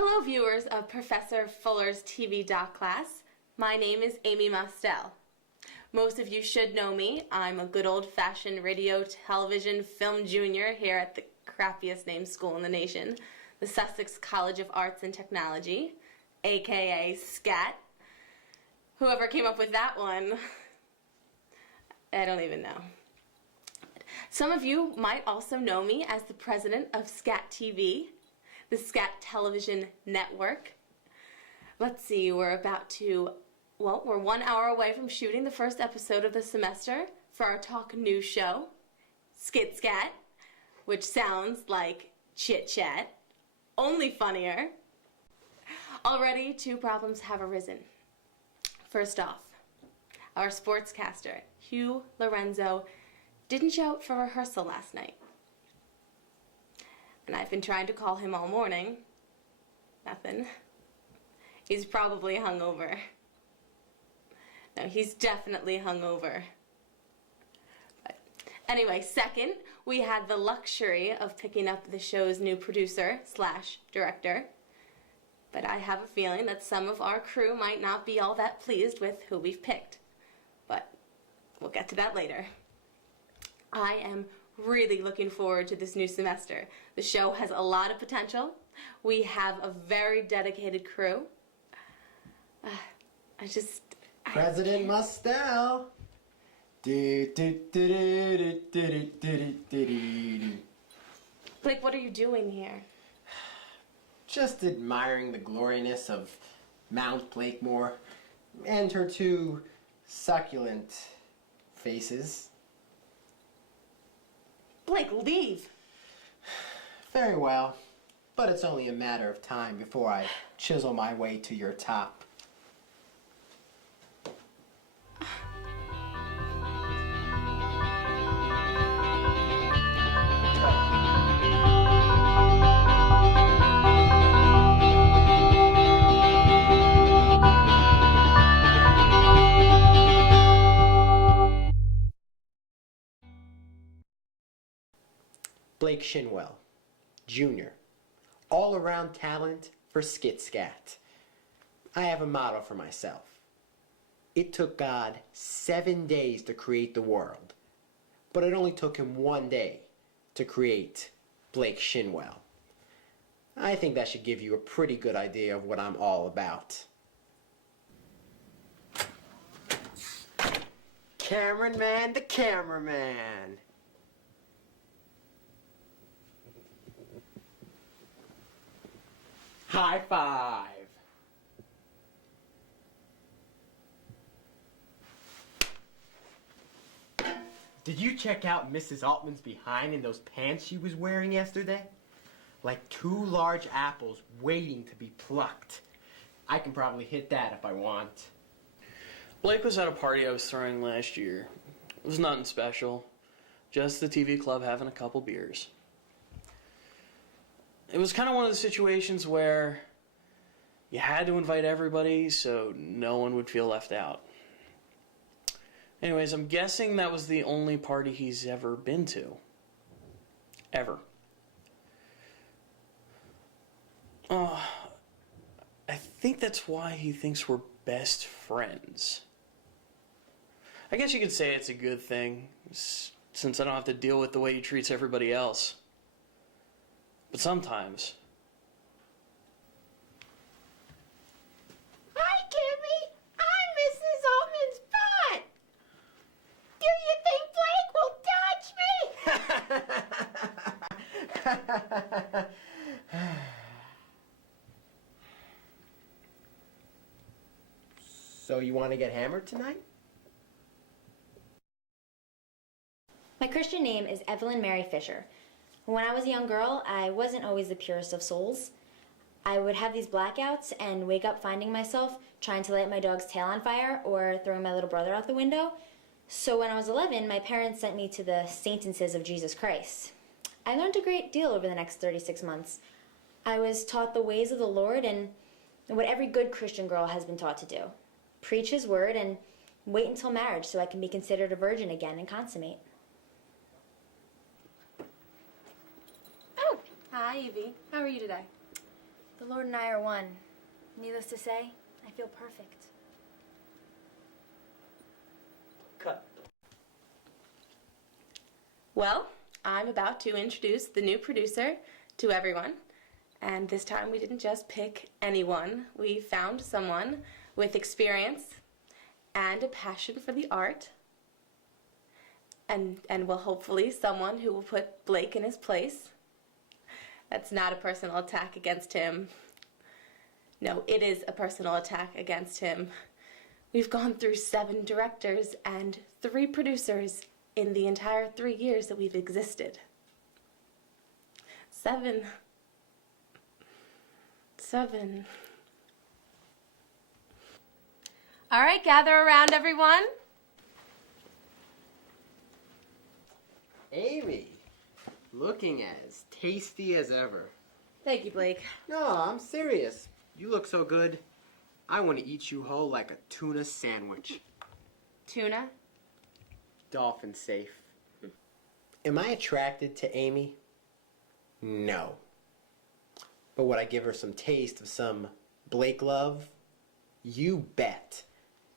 Hello viewers of Professor Fuller's TV Doc class. My name is Amy Mostel. Most of you should know me. I'm a good old-fashioned radio, television, film junior here at the crappiest named school in the nation, the Sussex College of Arts and Technology, aka SCAT. Whoever came up with that one, I don't even know. Some of you might also know me as the president of SCAT TV, the SCAT Television Network. Let's see, we're 1 hour away from shooting the first episode of the semester for our talk news show, Skit Scat, which sounds like chit chat, only funnier. Already, two problems have arisen. First off, our sportscaster, Hugh Lorenzo, didn't show up for rehearsal last night. And I've been trying to call him all morning. Nothing. He's probably hungover. No, he's definitely hungover. But anyway, second, we had the luxury of picking up the show's new producer/director. But I have a feeling that some of our crew might not be all that pleased with who we've picked. But we'll get to that later. I am really looking forward to this new semester. The show has a lot of potential. We have a very dedicated crew. President Mostel. Blake, what are you doing here? Just admiring the gloriness of Mount Blakemore and her two succulent faces. Blake, leave! Very well, but it's only a matter of time before I chisel my way to your top. Blake Shinwell, Jr., all-around talent for Skit Scat. I have a motto for myself. It took God 7 days to create the world, but it only took him 1 day to create Blake Shinwell. I think that should give you a pretty good idea of what I'm all about. Cameron Man, the cameraman. High five. Did you check out Mrs. Altman's behind in those pants she was wearing yesterday? Like 2 large apples waiting to be plucked. I can probably hit that if I want. Blake was at a party I was throwing last year. It was nothing special. Just the TV club having a couple beers. It was kind of one of the situations where you had to invite everybody so no one would feel left out. Anyways, I'm guessing that was the only party he's ever been to. Ever. I think that's why he thinks we're best friends. I guess you could say it's a good thing, since I don't have to deal with the way he treats everybody else. But sometimes. Hi, Kimmy. I'm Mrs. Altman's butt. Do you think Blake will touch me? So you want to get hammered tonight? My Christian name is Evelyn Mary Fisher. When I was a young girl, I wasn't always the purest of souls. I would have these blackouts and wake up finding myself trying to light my dog's tail on fire or throwing my little brother out the window. So when I was 11, my parents sent me to the Saintances of Jesus Christ. I learned a great deal over the next 36 months. I was taught the ways of the Lord and what every good Christian girl has been taught to do. Preach His word and wait until marriage so I can be considered a virgin again and consummate. Oh, hi Evie. How are you today? The Lord and I are one. Needless to say, I feel perfect. Cut. Well, I'm about to introduce the new producer to everyone. And this time we didn't just pick anyone. We found someone with experience and a passion for the art. And well, hopefully someone who will put Blake in his place. That's not a personal attack against him. No, it is a personal attack against him. We've gone through 7 directors and 3 producers in the entire 3 years that we've existed. 7. All right, gather around, everyone. Amy, looking as tasty as ever. Thank you, Blake. No, I'm serious. You look so good. I want to eat you whole like a tuna sandwich. Tuna? Dolphin safe. Am I attracted to Amy? No. But would I give her some taste of some Blake love? You bet.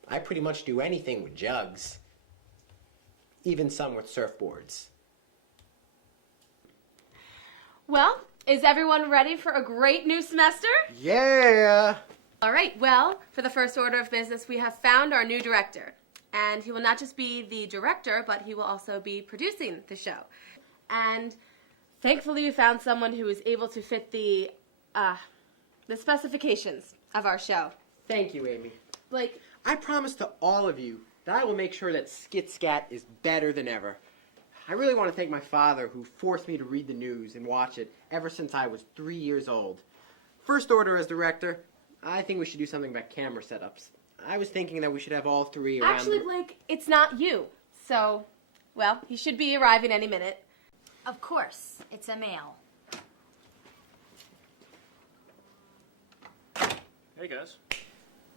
I pretty much do anything with jugs. Even some with surfboards. Well, is everyone ready for a great new semester? Yeah! All right, well, for the first order of business, we have found our new director. And he will not just be the director, but he will also be producing the show. And thankfully, we found someone who is able to fit the specifications of our show. Thank you, Amy. Blake, I promise to all of you that I will make sure that Skit Scat is better than ever. I really want to thank my father who forced me to read the news and watch it ever since I was 3 years old. First order as director, I think we should do something about camera setups. I was thinking that we should have all 3 around. actually, Blake, it's not you. So, well, he should be arriving any minute. Of course, it's a male. Hey guys.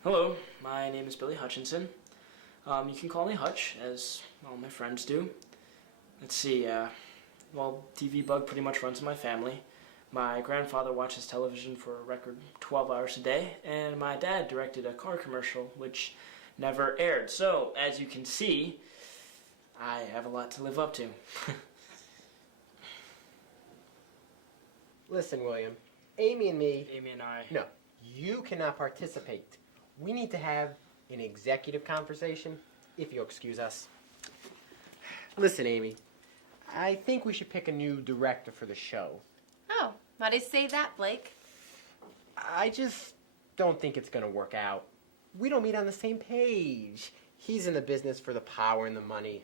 Hello, my name is Billy Hutchinson. You can call me Hutch, as all my friends do. Let's see, well, TV bug pretty much runs in my family. My grandfather watches television for a record 12 hours a day, and my dad directed a car commercial which never aired. So, as you can see, I have a lot to live up to. Listen, William, Amy and me... Amy and I... No, you cannot participate. We need to have an executive conversation, if you'll excuse us. Listen, Amy, I think we should pick a new director for the show. Oh, why did you say that, Blake? I just don't think it's going to work out. We don't meet on the same page. He's in the business for the power and the money.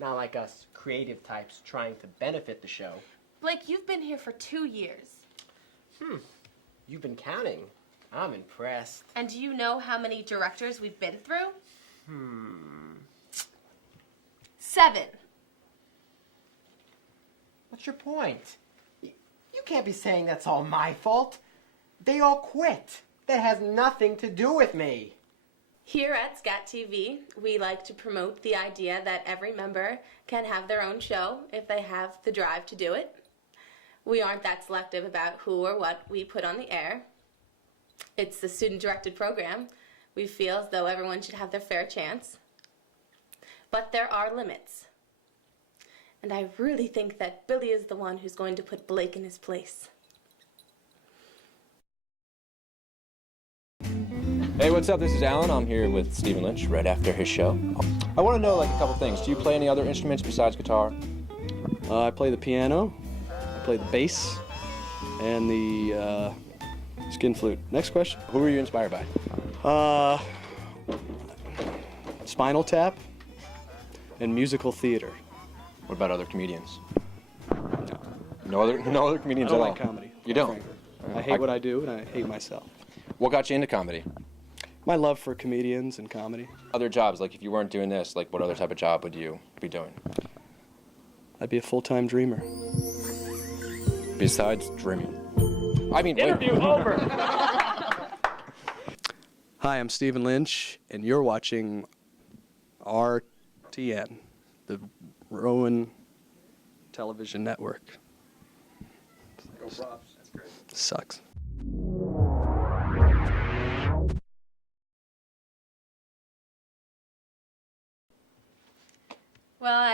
Not like us creative types trying to benefit the show. Blake, you've been here for 2 years. You've been counting. I'm impressed. And do you know how many directors we've been through? 7. What's your point? You can't be saying that's all my fault. They all quit. That has nothing to do with me. Here at Scat TV, we like to promote the idea that every member can have their own show if they have the drive to do it. We aren't that selective about who or what we put on the air. It's the student-directed program. We feel as though everyone should have their fair chance. But there are limits. And I really think that Billy is the one who's going to put Blake in his place. Hey, what's up? This is Alan. I'm here with Stephen Lynch right after his show. I want to know a couple things. Do you play any other instruments besides guitar? I play the piano, I play the bass, and the skin flute. Next question. Who were you inspired by? Spinal Tap and musical theater. What about other comedians? No other comedians I don't at all? like comedy. You don't? Frankly. I hate what I do, and I hate myself. What got you into comedy? My love for comedians and comedy. Other jobs, like if you weren't doing this, like what other type of job would you be doing? I'd be a full-time dreamer. Besides dreaming. I mean, Interview over! Hi, I'm Stephen Lynch, and you're watching RTN, the Rowan Television Network. Go Props. That's great. Sucks.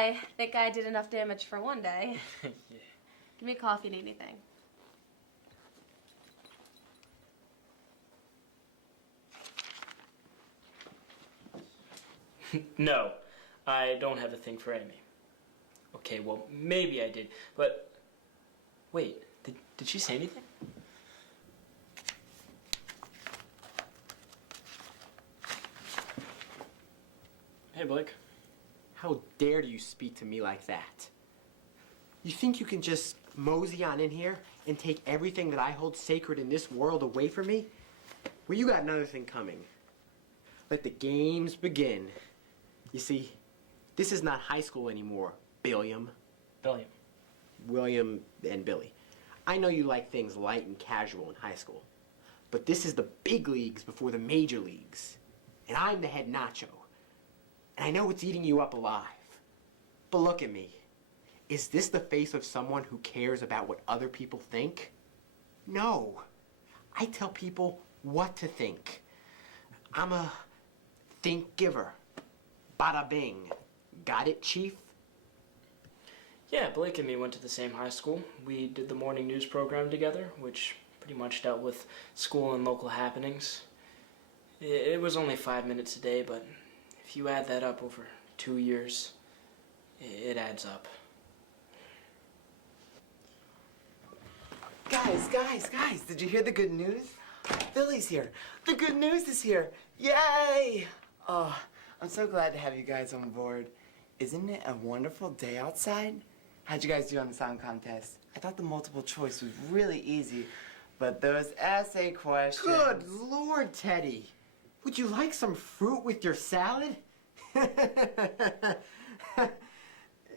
I think I did enough damage for one day. Yeah. Give me a call if you need anything. No, I don't have a thing for Amy. Okay, well, maybe I did, but... Wait, did she say anything? Hey, Blake. How dare you speak to me like that? You think you can just mosey on in here and take everything that I hold sacred in this world away from me? Well, you got another thing coming. Let the games begin. You see, this is not high school anymore, Billiam. Billiam. William and Billy. I know you like things light and casual in high school, but this is the big leagues before the major leagues. And I'm the head nacho. And I know it's eating you up alive. But look at me. Is this the face of someone who cares about what other people think? No. I tell people what to think. I'm a think giver. Bada bing. Got it, Chief? Yeah, Blake and me went to the same high school. We did the morning news program together, which pretty much dealt with school and local happenings. It was only 5 minutes a day, but if you add that up over 2 years, it adds up. Guys, did you hear the good news? Billy's here. The good news is here. Yay! Oh, I'm so glad to have you guys on board. Isn't it a wonderful day outside? How'd you guys do on the sound contest? I thought the multiple choice was really easy, but those essay questions... Good Lord, Teddy. Would you like some fruit with your salad?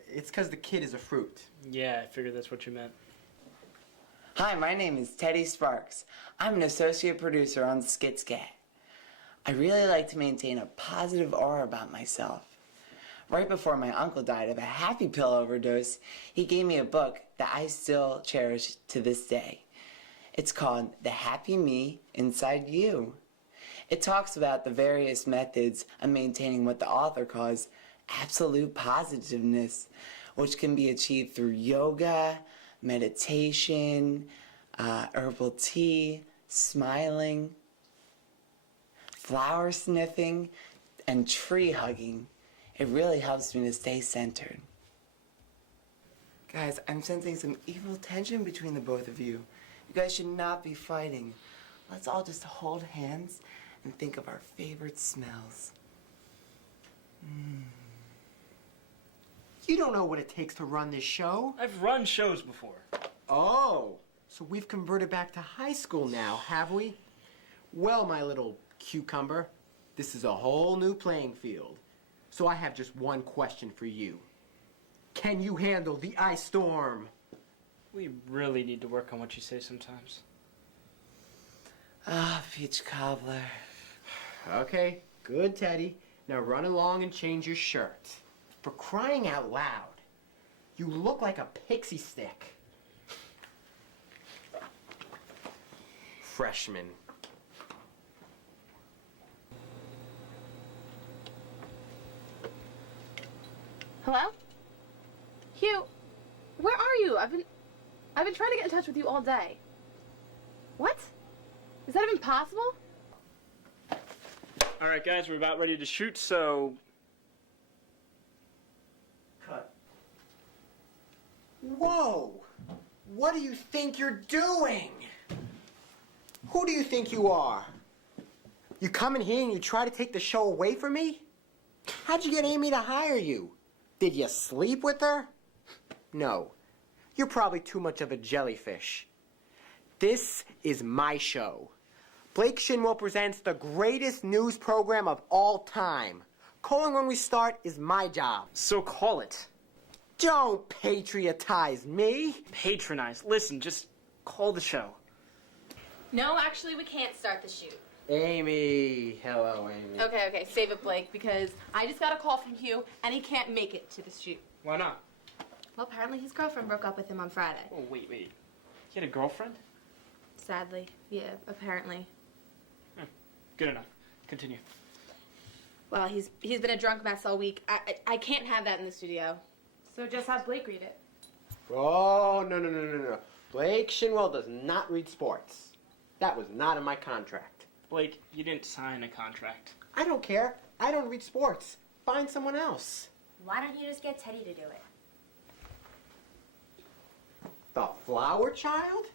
It's because the kid is a fruit. Yeah, I figured that's what you meant. Hi, my name is Teddy Sparks. I'm an associate producer on SkitScat. I really like to maintain a positive aura about myself. Right before my uncle died of a happy pill overdose, he gave me a book that I still cherish to this day. It's called The Happy Me Inside You. It talks about the various methods of maintaining what the author calls absolute positiveness, which can be achieved through yoga, meditation, herbal tea, smiling, flower sniffing, and tree hugging. It really helps me to stay centered. Guys, I'm sensing some evil tension between the both of you. You guys should not be fighting. Let's all just hold hands and think of our favorite smells. You don't know what it takes to run this show. I've run shows before. Oh, so we've converted back to high school now, have we? Well, my little cucumber, this is a whole new playing field. So I have just one question for you. Can you handle the ice storm? We really need to work on what you say sometimes. Ah, peach cobbler. Okay, good, Teddy. Now run along and change your shirt. For crying out loud, you look like a pixie stick. Freshman. Hello? Hugh, where are you? I've been trying to get in touch with you all day. What? Is that even possible? All right, guys, we're about ready to shoot, so... Cut. Whoa! What do you think you're doing? Who do you think you are? You come in here and you try to take the show away from me? How'd you get Amy to hire you? Did you sleep with her? No. You're probably too much of a jellyfish. This is my show. Blake Shinwell presents the greatest news program of all time. Calling when we start is my job. So call it. Don't patriotize me. Patronize. Listen, just call the show. No, actually, we can't start the shoot. Amy. Hello, Amy. Okay, save it, Blake, because I just got a call from Hugh, and he can't make it to the shoot. Why not? Well, apparently his girlfriend broke up with him on Friday. Oh, wait. He had a girlfriend? Sadly. Yeah, apparently. Good enough. Continue. Well, he's been a drunk mess all week. I can't have that in the studio. So just have Blake read it. Oh, no. Blake Shinwell does not read sports. That was not in my contract. Blake, you didn't sign a contract. I don't care. I don't read sports. Find someone else. Why don't you just get Teddy to do it? The flower child?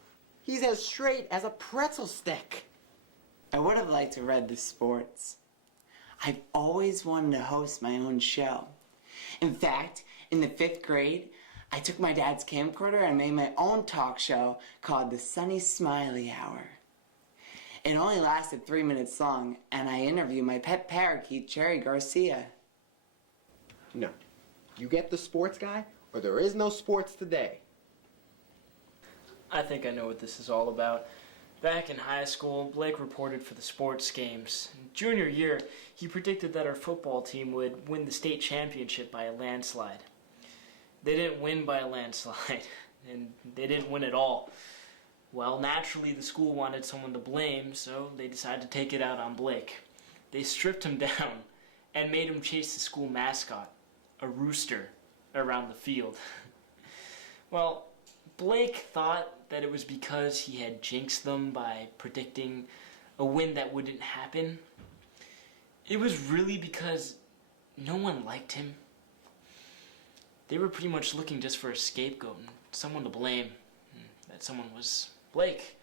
He's as straight as a pretzel stick. I would have liked to read the sports. I've always wanted to host my own show. In fact, in the 5th grade, I took my dad's camcorder and made my own talk show called the Sunny Smiley Hour. It only lasted 3 minutes long, and I interviewed my pet parakeet, Cherry Garcia. No. You get the sports guy, or there is no sports today. I think I know what this is all about. Back in high school, Blake reported for the sports games. In junior year, he predicted that our football team would win the state championship by a landslide. They didn't win by a landslide, and they didn't win at all. Well, naturally, the school wanted someone to blame, so they decided to take it out on Blake. They stripped him down and made him chase the school mascot, a rooster, around the field. Well, Blake thought that it was because he had jinxed them by predicting a win that wouldn't happen. It was really because no one liked him. They were pretty much looking just for a scapegoat and someone to blame. That someone was Blake.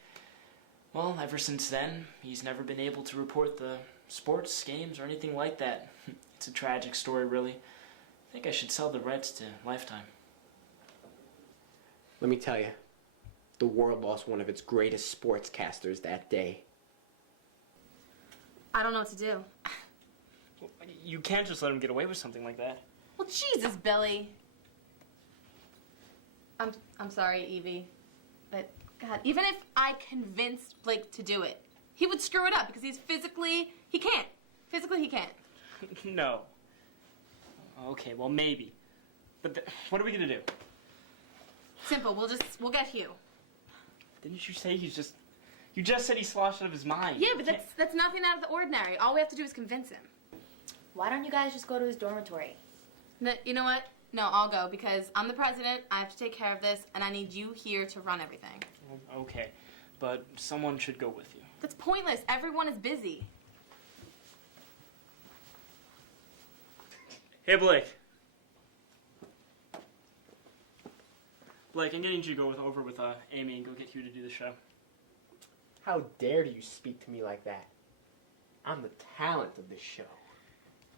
Well, ever since then, he's never been able to report the sports games or anything like that. It's a tragic story, really. I think I should sell the rights to Lifetime. Let me tell you, the world lost one of its greatest sportscasters that day. I don't know what to do. You can't just let him get away with something like that. Well, Jesus, Billy. I'm sorry, Evie. But, God, even if I convinced Blake to do it, he would screw it up because he can't. Physically, he can't. No. Okay, well, maybe. But what are we gonna do? Simple, we'll get Hugh. Didn't you say you just said he sloshed out of his mind. Yeah, but that's nothing out of the ordinary. All we have to do is convince him. Why don't you guys just go to his dormitory? No, you know what? No, I'll go because I'm the president, I have to take care of this, and I need you here to run everything. Okay, but someone should go with you. That's pointless. Everyone is busy. Hey, Blake. Blake, I'm getting you to go over with Amy and go get Hugh to do the show. How dare you speak to me like that? I'm the talent of this show.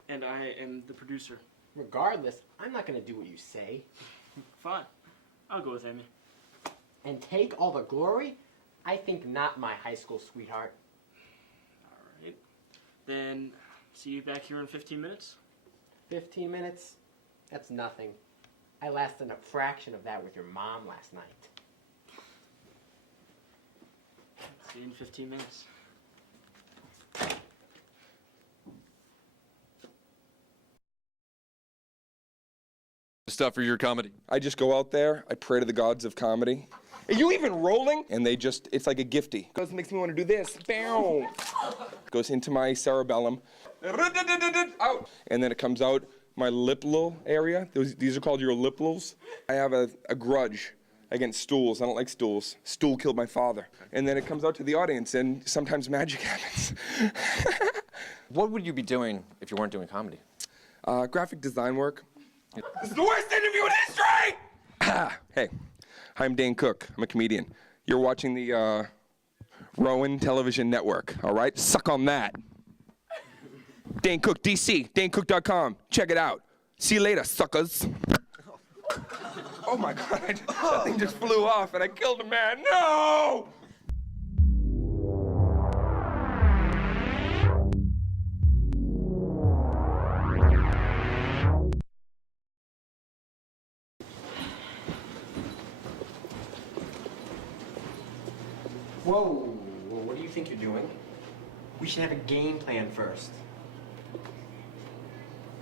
And I am the producer. Regardless, I'm not going to do what you say. Fine. I'll go with Amy. And take all the glory? I think not, my high school sweetheart. All right. Then see you back here in 15 minutes? 15 minutes? That's nothing. I lasted a fraction of that with your mom last night. See you in 15 minutes. Stuff for your comedy. I just go out there, I pray to the gods of comedy. Are you even rolling? And they just, it's like a gifty. Goes, makes me want to do this. Bow. Goes into my cerebellum. Out. And then it comes out my lipple area. These are called your lipples. I have a grudge against stools. I don't like stools. Stool killed my father. And then it comes out to the audience, and sometimes magic happens. What would you be doing if you weren't doing comedy? Graphic design work. This is the worst interview in history! Hey, I'm Dane Cook. I'm a comedian. You're watching the Rowan television network, all right? Suck on that. Dane Cook, DC, DaneCook.com. Check it out. See you later, suckers. Oh my God, that thing just flew off and I killed a man. No! Whoa, what do you think you're doing? We should have a game plan first.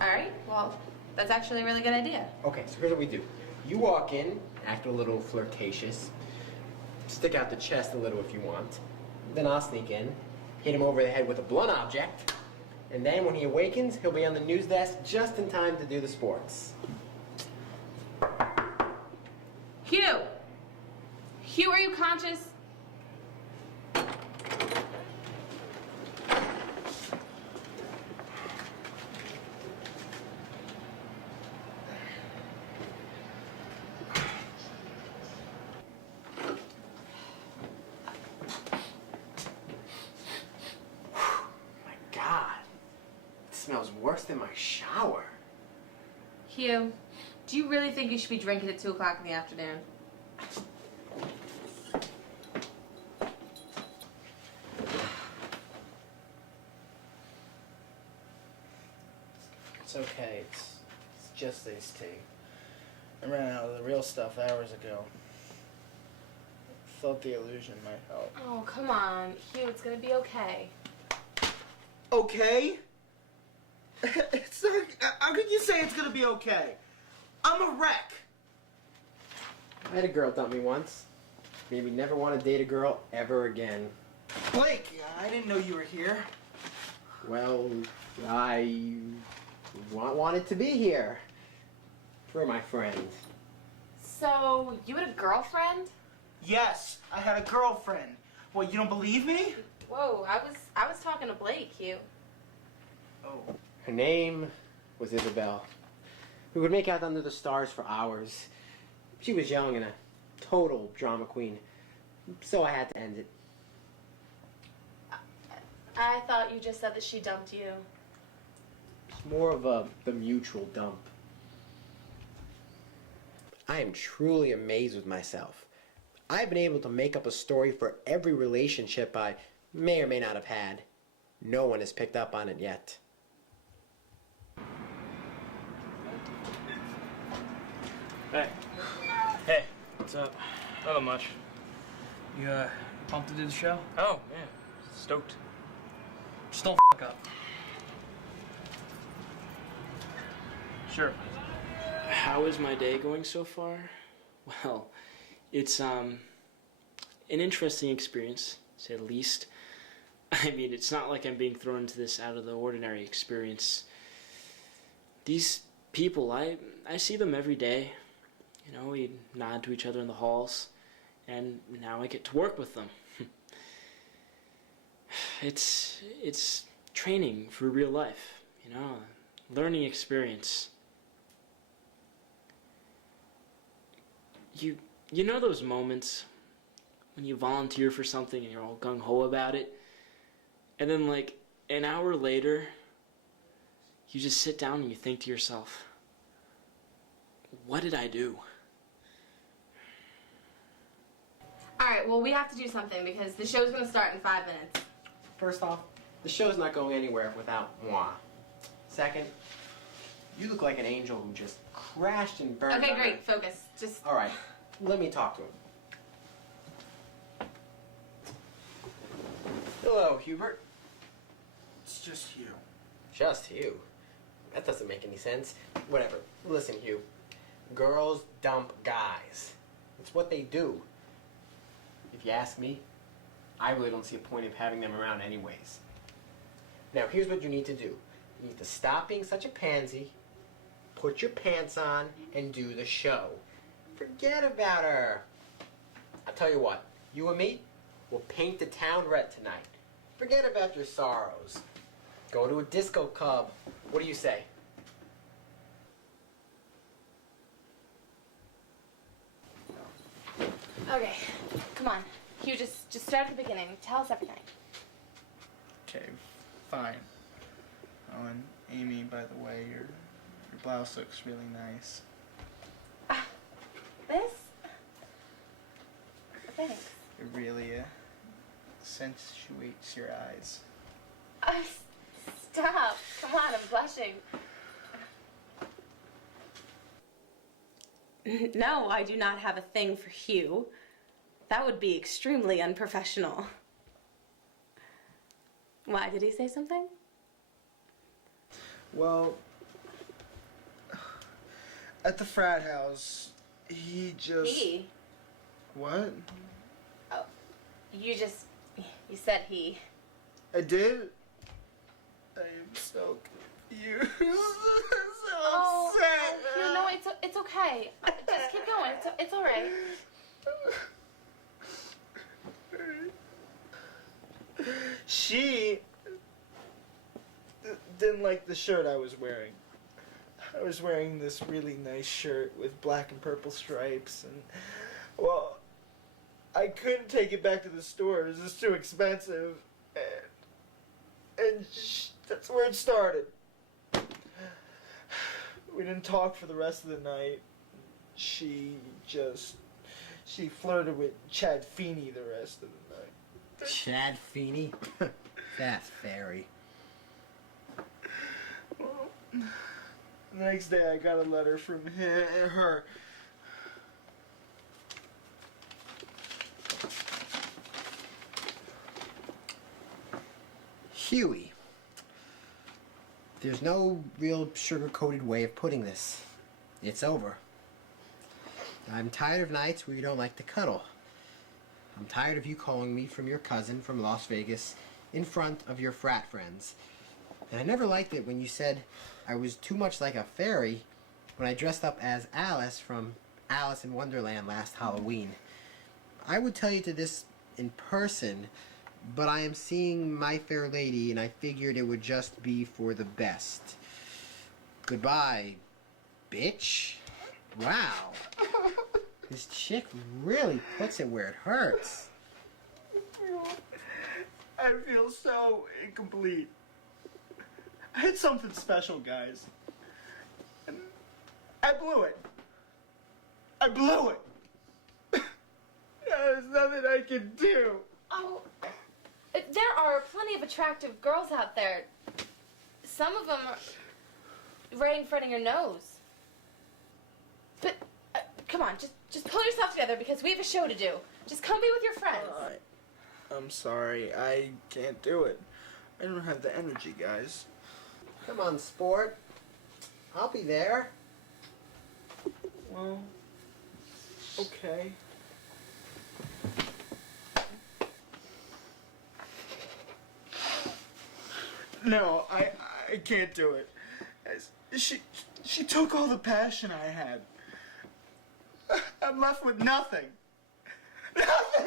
All right, well, that's actually a really good idea. Okay, so here's what we do. You walk in, act a little flirtatious, stick out the chest a little if you want. Then I'll sneak in, hit him over the head with a blunt object, and then when he awakens, he'll be on the news desk just in time to do the sports. Hugh, are you conscious? God, it smells worse than my shower. Hugh, do you really think you should be drinking at 2 o'clock in the afternoon? It's okay. It's just iced tea. I ran out of the real stuff hours ago. Thought the illusion might help. Oh, come on. Hugh, it's gonna be okay. Okay? It's not, how could you say it's gonna be okay? I'm a wreck. I had a girl dump me once. Maybe never want to date a girl ever again. Blake, I didn't know you were here. Well, I wanted to be here for my friend. So, you had a girlfriend? Yes, I had a girlfriend. What, you don't believe me? Whoa, I was talking to Blake, Hugh. Oh. Her name was Isabel. We would make out under the stars for hours. She was young and a total drama queen, so I had to end it. I thought you just said that she dumped you. It's more of the mutual dump. I am truly amazed with myself. I've been able to make up a story for every relationship I may or may not have had. No one has picked up on it yet. Hey. Hey, what's up? Nothing much. You pumped to do the show? Oh, yeah. Stoked. Just don't f*** up. Sure. How is my day going so far? Well, it's an interesting experience, to say the least. I mean, it's not like I'm being thrown into this out of the ordinary experience. These people, I see them every day. You know, we nod to each other in the halls, and now I get to work with them. It's training for real life, you know, learning experience. You know those moments when you volunteer for something and you're all gung-ho about it, and then like an hour later, you just sit down and you think to yourself, what did I do? Alright, well, we have to do something because the show's gonna start in 5 minutes. First off, the show's not going anywhere without moi. Second, you look like an angel who just crashed and burned. Okay, great. Focus. Just... All right, let me talk to him. Hello, Hubert. It's just you. Just you? That doesn't make any sense. Whatever. Listen, Hugh. Girls dump guys. It's what they do. If you ask me, I really don't see a point of having them around anyways. Now, here's what you need to do. You need to stop being such a pansy, put your pants on, and do the show. Forget about her. I'll tell you what. You and me, we'll paint the town red tonight. Forget about your sorrows. Go to a disco club. What do you say? Okay, come on. Hugh, just start at the beginning. Tell us everything. Okay, fine. Oh, and Amy, by the way, your blouse looks really nice. This? Thanks. It really accentuates your eyes. Stop. Come on, I'm blushing. No, I do not have a thing for Hugh. That would be extremely unprofessional. Why, did he say something? Well, at the frat house, he just... He? What? Oh, you said he. I did? I am so confused. so upset. Hugh, no, it's okay. Just keep going. It's all right. she didn't like the shirt I was wearing. I was wearing this really nice shirt with black and purple stripes, and, well, I couldn't take it back to the store. It was just too expensive, and that's where it started. We didn't talk for the rest of the night. She flirted with Chad Feeney the rest of the night. Chad Feeney? That's fairy. Well, the next day I got a letter from her. Huey. There's no real sugar-coated way of putting this. It's over. I'm tired of nights where you don't like to cuddle. I'm tired of you calling me from your cousin from Las Vegas in front of your frat friends. And I never liked it when you said I was too much like a fairy when I dressed up as Alice from Alice in Wonderland last Halloween. I would tell you to this in person, but I am seeing My Fair Lady and I figured it would just be for the best. Goodbye, bitch. Wow. This chick really puts it where it hurts. I feel so incomplete. I had something special, guys. And I blew it. I blew it. There's nothing I can do. Oh, there are plenty of attractive girls out there. Some of them are right in front of your nose. But, come on, just pull yourself together because we have a show to do. Just come be with your friends. I'm sorry. I can't do it. I don't have the energy, guys. Come on, sport. I'll be there. Well, okay. No, I can't do it. She took all the passion I had. I'm left with nothing. Nothing!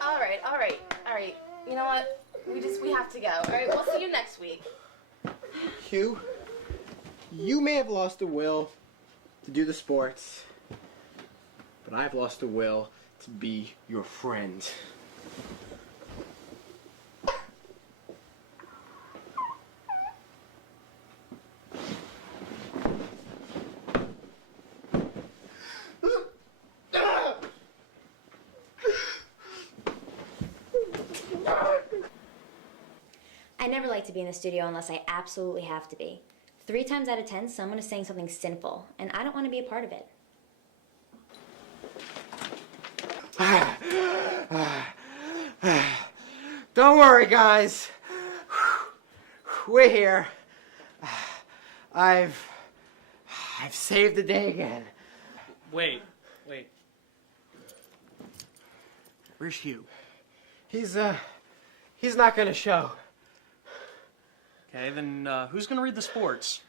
All right. You know what? We have to go. All right, we'll see you next week. Hugh, you may have lost the will to do the sports, but I've lost the will to be your friend. I never like to be in the studio unless I absolutely have to be. 3 times out of 10, someone is saying something sinful, and I don't want to be a part of it. Don't worry, guys. We're here. I've saved the day again. Wait. Where's Hugh? He's not gonna show. Okay, then who's gonna read the sports?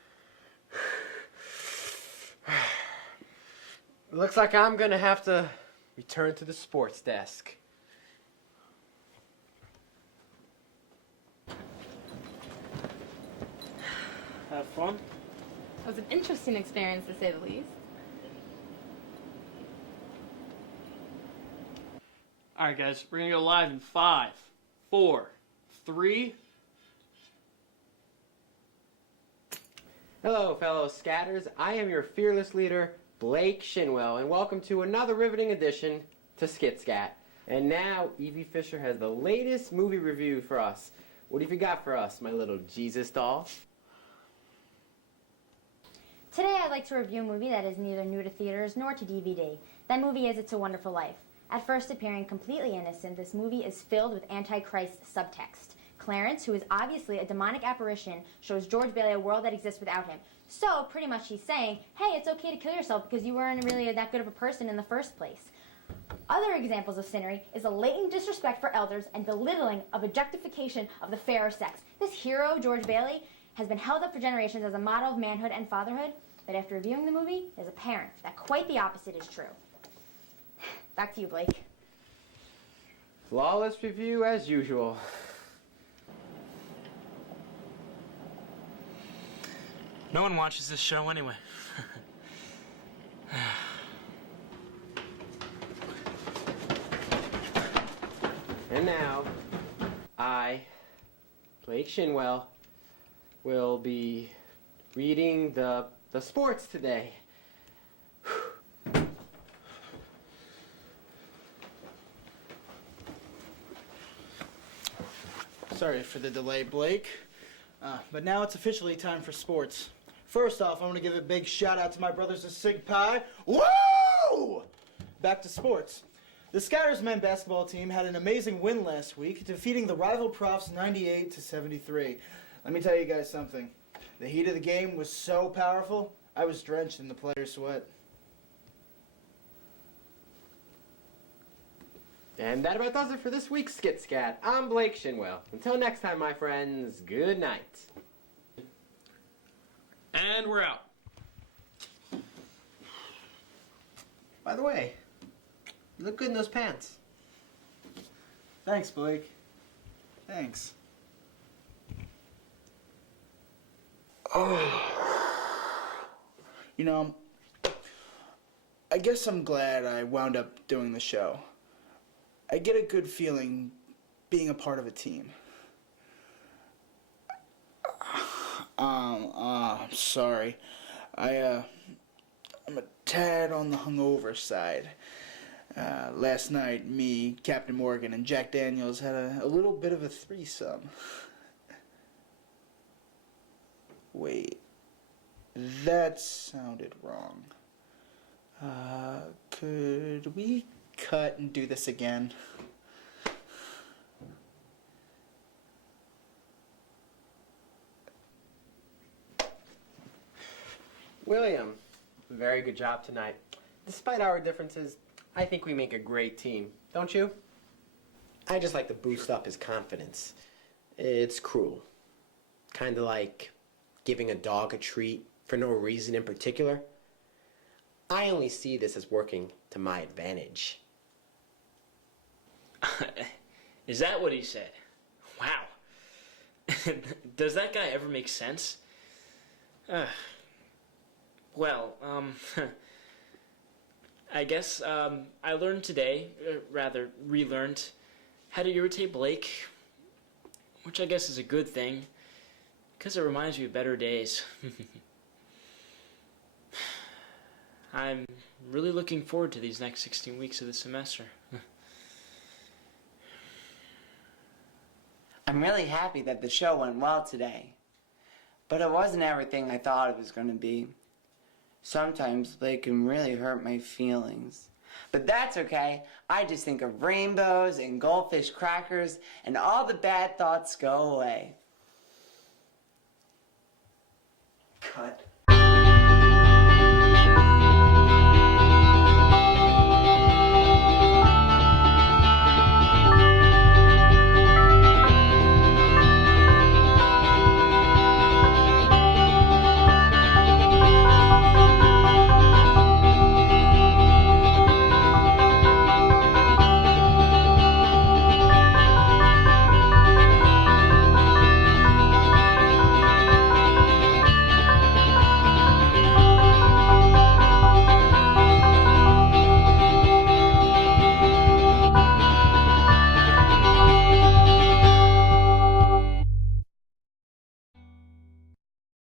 Looks like I'm gonna have to return to the sports desk. Have fun. It was an interesting experience, to say the least. All right, guys, we're gonna go live in 5, 4, 3. Hello, fellow scatters. I am your fearless leader, Blake Shinwell, and welcome to another riveting edition to Skit Scat. And now, Evie Fisher has the latest movie review for us. What have you got for us, my little Jesus doll? Today I'd like to review a movie that is neither new to theaters nor to DVD. That movie is It's a Wonderful Life. At first appearing completely innocent, this movie is filled with Antichrist subtext. Clarence, who is obviously a demonic apparition, shows George Bailey a world that exists without him. So, pretty much he's saying, hey, it's okay to kill yourself because you weren't really that good of a person in the first place. Other examples of sinnery is a latent disrespect for elders and belittling of objectification of the fairer sex. This hero, George Bailey, has been held up for generations as a model of manhood and fatherhood, but after reviewing the movie, it is apparent that quite the opposite is true. Back to you, Blake. Flawless review as usual. No one watches this show anyway. And now, I, Blake Shinwell, will be reading the sports today. Sorry for the delay, Blake. But now it's officially time for sports. First off, I want to give a big shout out to my brothers at Sig Pi. Woo! Back to sports. The Scouters men basketball team had an amazing win last week, defeating the rival Profs 98-73. Let me tell you guys something. The heat of the game was so powerful, I was drenched in the players' sweat. And that about does it for this week's Skit Scat. I'm Blake Shinwell. Until next time, my friends, good night. And we're out. By the way, you look good in those pants. Thanks, Blake. Thanks. You know, I guess I'm glad I wound up doing the show. I get a good feeling being a part of a team. I'm sorry. I'm a tad on the hungover side. Last night, me, Captain Morgan, and Jack Daniels had a little bit of a threesome. Wait, that sounded wrong. Could we cut and do this again? William, very good job tonight. Despite our differences, I think we make a great team, don't you? I just like to boost up his confidence. It's cruel. Kind of like giving a dog a treat for no reason in particular. I only see this as working to my advantage. Is that what he said? Wow. Does that guy ever make sense? Well, I guess I learned today, rather relearned, how to irritate Blake, which I guess is a good thing, because it reminds me of better days. I'm really looking forward to these next 16 weeks of the semester. I'm really happy that the show went well today. But it wasn't everything I thought it was going to be. Sometimes Blake can really hurt my feelings. But that's okay. I just think of rainbows and goldfish crackers and all the bad thoughts go away. Cut.